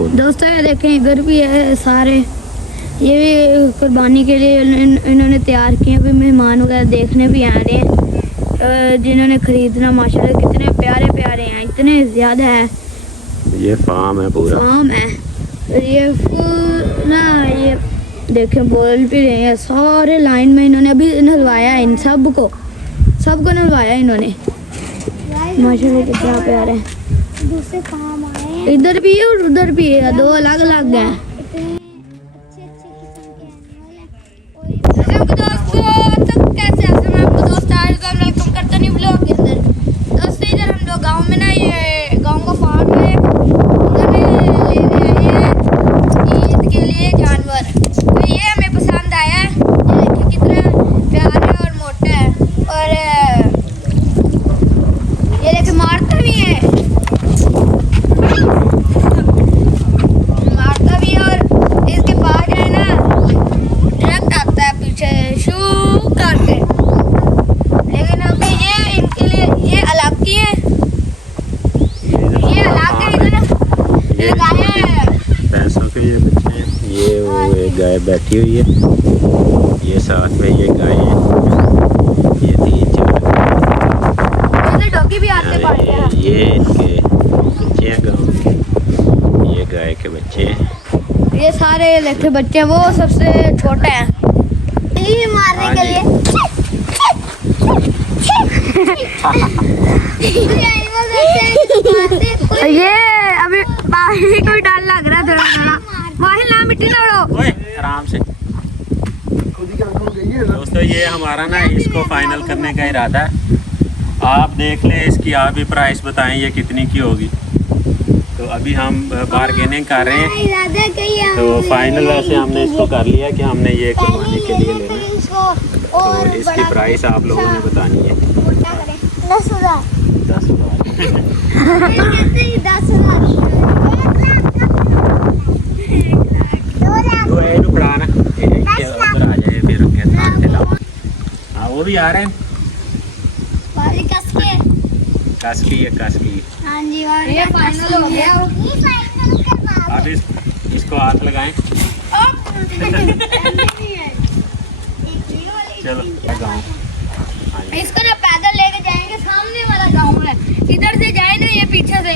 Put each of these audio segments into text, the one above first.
बोल। दोस्तों ये देखें इधर भी है सारे, ये भी कुर्बानी के लिए इन्होंने तैयार किए। भी मेहमान वगैरह देखने भी आ रहे हैं, जिन्होंने खरीदना। माशाल्लाह कितने प्यारे प्यारे हैं, इतने ज़्यादा है। ये फार्म है, पूरा फार्म है। और ये पूरा ये देखें बोल भी रहे हैं सारे लाइन में। इन्होंने अभी नहलवाया इन सबको नहलवाया इन्होंने। माशाल्लाह कितना प्यारा है। दूसरे काम आए इधर भी है और उधर भी है, दो अलग अलग हैं। अच्छे किस्म के एनिमल है। दोस्तों तो कैसे हैं मैं आपको दोस्त आज का वेलकम करता नहीं ब्लॉग के अंदर। दोस्तों इधर हम लोग गांव में ना, ये गांव का फार्म है, उन्होंने ले आए हैं ईद के लिए जानवर। तो ये हमें पसंद आया है। ये देखिए कितना प्यारा और मोटा है, और ये देखिए मारता भी है, और इसके बाद है ना डायरेक्ट आता है पीछे शू करके। लेकिन अभी ये इनके लिए ये अलग की है, ये अलग है। इधर ये गाय है, भैंसों के ये बच्चे हैं। ये वो एक गाय बैठी हुई है, ये साथ में ये गाय है, ये 3-4 इधर डॉगी भी आते पड़ते हैं। ये इनके बच्चे हैं गाँव के, ये गाय के बच्चे हैं। ये सारे लेके बच्चे, वो सबसे छोटे हैं। ये मारने के लिए ये अभी बाहर कोई डर लग रहा है थोड़ा थोड़ा। बाहर ना मिट्टी ना उड़ो। ओए आराम से। दोस्तों ये हमारा ना इसको फाइनल करने का इरादा है। आप देख लें इसकी, आप भी प्राइस बताएं ये कितनी की होगी। तो अभी हम बार्गेनिंग कर रहे हैं। तो फाइनल वैसे हमने इसको कर लिया कि हमने ये कुर्बानी के लिए लेना है। तो इसकी प्राइस आप लोगों ने बतानी है। 10,000 तो ये भी बढ़ाना, ये ऊपर आ जाए फिर हाँ वो भी आ रहे हैं। कस ली। हाँ जी, ये फाइनल हो गया। आप इसको हाथ लगाएं। चलो गाँव इसको ना पैदल लेके जाएंगे, सामने वाला गांव है। इधर से जाए ना ये पीछे से,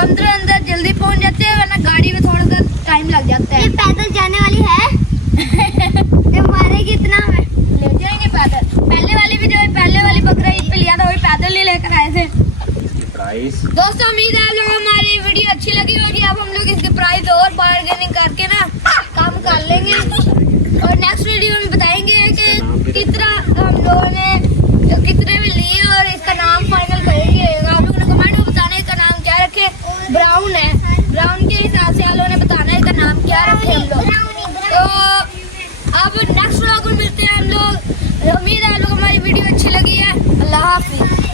अंदर जल्दी पहुंच जाते हैं, वरना गाड़ी में थोड़ा सा टाइम लग जाता है। ये पैदल जाने वाली है। ये मारेगी इतना हमें। ले जाएंगे पैदल। पहले वाली बकरा ईद पे लिया था, वही पैदल ही लेकर आए थे। प्राइस दोस्तों उम्मीद है आप लोगों को हमारी वीडियो अच्छी लगी होगी। अब हम लोग इसके प्राइस और बार्गेनिंग करके ना काम कर लेंगे, और नेक्स्ट वीडियो में बताएंगे कि कितना हम लोगों ने कितने में लिए, और इसका नाम फाइनल करेंगे। आप लोगों ने कमेंट में बताना इसका नाम क्या रखे। ब्राउन है, ब्राउन के हिसाब से आप लोगों ने बताना इसका नाम क्या रखे हम लोग। तो अब नेक्स्ट व्लॉग में मिलते हैं हम लोग। उम्मीद है आप लोगों को हमारी वीडियो अच्छी लगी है। अल्लाह हाफिज़।